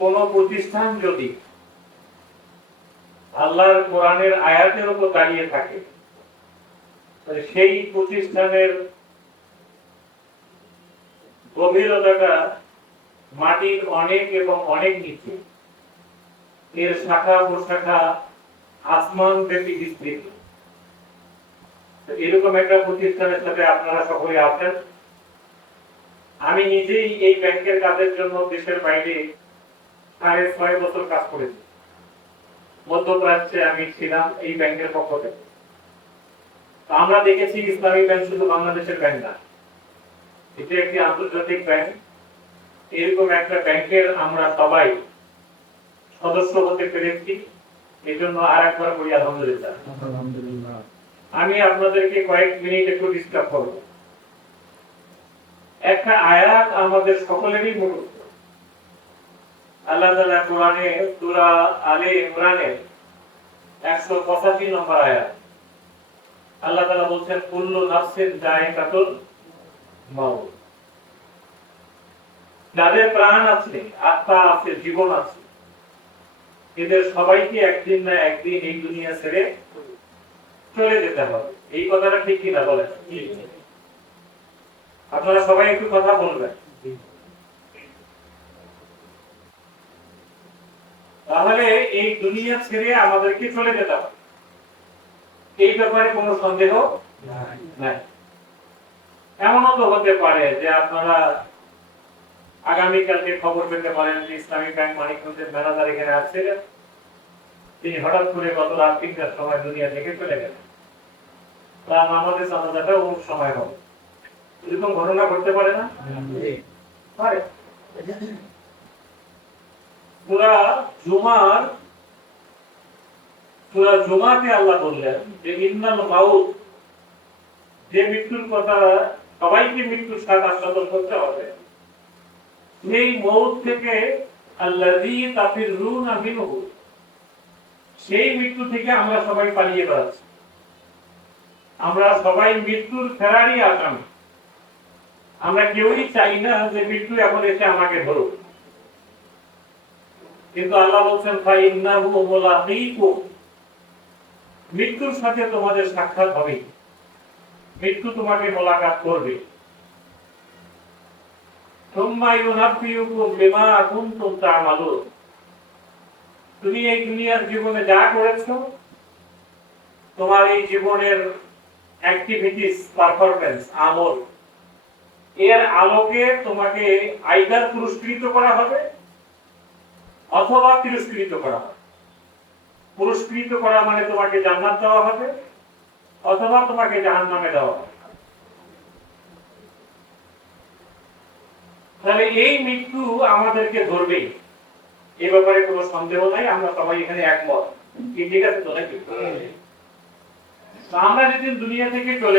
কোন প্রতিষ্ঠান যদি আল্লাহর কোরআনের আয়াতের উপর দাঁড়িয়ে থাকে, সেই প্রতিষ্ঠানের গভীরতাটা মাটির অনেক এবং অনেক নিচে, এর শাখা প্রশাখা আসমান ব্যাপী বিস্তৃত। এরকম একটা প্রতিষ্ঠানের সাথে আপনারা সকলে আছেন। আমি নিজেই এই ব্যাংকের কাজের জন্য দেশের বাইরে 6.5 বছর কাজ করেছি। মধ্যপ্রাচ্যে আমি ছিলাম এই ব্যাংকের পক্ষ থেকে। আমরা দেখেছি ইসলামী ব্যাংক শুধু বাংলাদেশের ব্যাংক না, এটা একটি আন্তর্জাতিক ব্যাংক। এরকম একটা ব্যাংকের আমরা সবাই সদস্য হতে পেরেছি, এই জন্য আর একবার বলি আলহামদুলিল্লাহ। আমি আপনাদেরকে কয়েক মিনিট একটু ডিসকাস করব। একটা আয়াত আমাদের সকলেরই মুখস্থ। আল্লাহ তাআলা কোরআনে সূরা আলে ইমরানের 185 নম্বর আয়াত, আল্লাহ তাআলা বলছেন কুল্লু নাফসিন যায়কাতুল মাউত। যাদের প্রাণ আছে, আত্মা আছে, জীবন আছে, এদের সবাইকে একদিন না একদিন এই দুনিয়া ছেড়ে চলে যেতে হবে। এই কথাটা ঠিক কিনা বলেন? আপনারা সবাই একটু কথা বলবেন। তাহলে এই দুনিয়া ছেড়ে আমাদেরকে চলে যেতে হবে, এই ব্যাপারে কোনো সন্দেহ নাই। এমনও তো হতে পারে যে আপনারা আগামীকালকে খবর পেতে পারেন যে ইসলামী ব্যাংক মানিকগঞ্জের ম্যানেজার এখানে আসছিলেন, তিনি হঠাৎ করে গত রাত 3টার সময় দুনিয়া থেকে চলে গেলেন। তার আমাদের জানাজাটা অমুক সময় হবে, এরকম ঘটনা ঘটতে পারে না? পারে। সূরা জুমাতে আল্লাহ বললেন যে ইন্নাল মাউত, যে মৃত্যুর কথা সবাইকে মৃত্যুর স্বাদ আস্বাদন করতে হবে, সেই মউত থেকে আল্লাযী তাফিরুনা মিনহু, সেই মৃত্যু থেকে আমরা সবাই পালিয়ে বেড়াচ্ছি। আমরা সবাই মৃত্যুর ফেরারি আসামি। আমরা কেউই চাই না যে মৃত্যু এখন এসে আমাকে ধরুক, কিন্তু আল্লাহ বলছেন ফাইন্নাহু মুলাকীকুম, মৃত্যুর সাথে তোমাদের সাক্ষাৎ হবে, মৃত্যু তোমাকে মোলাকাত করবে। সুম্মা ইউনাব্বিউকুম বিমা কুনতুম তা'মালুন, তুমি এই দুনিয়ার জীবনে যা করেছো, তোমার এই জীবনের অ্যাক্টিভিটিস, পারফরম্যান্স, আমল, এর আলোকে তোমাকে আইদার পুরস্কৃত করা হবে অথবা তিরস্কৃত করা হবে। পুরস্কৃত করা মানে তোমাকে জান্নাত দেওয়া হবে অথবা তোমাকে জাহান্নামে দেওয়া হবে। তাহলে এই মৃত্যু আমাদেরকে ধরবেই, এ ব্যাপারে কোনো সন্দেহ নাই। আমরা সবাই এখানে একমত, ঠিক আছে তো নাকি? আমরা যেদিন দুনিয়া থেকে চলে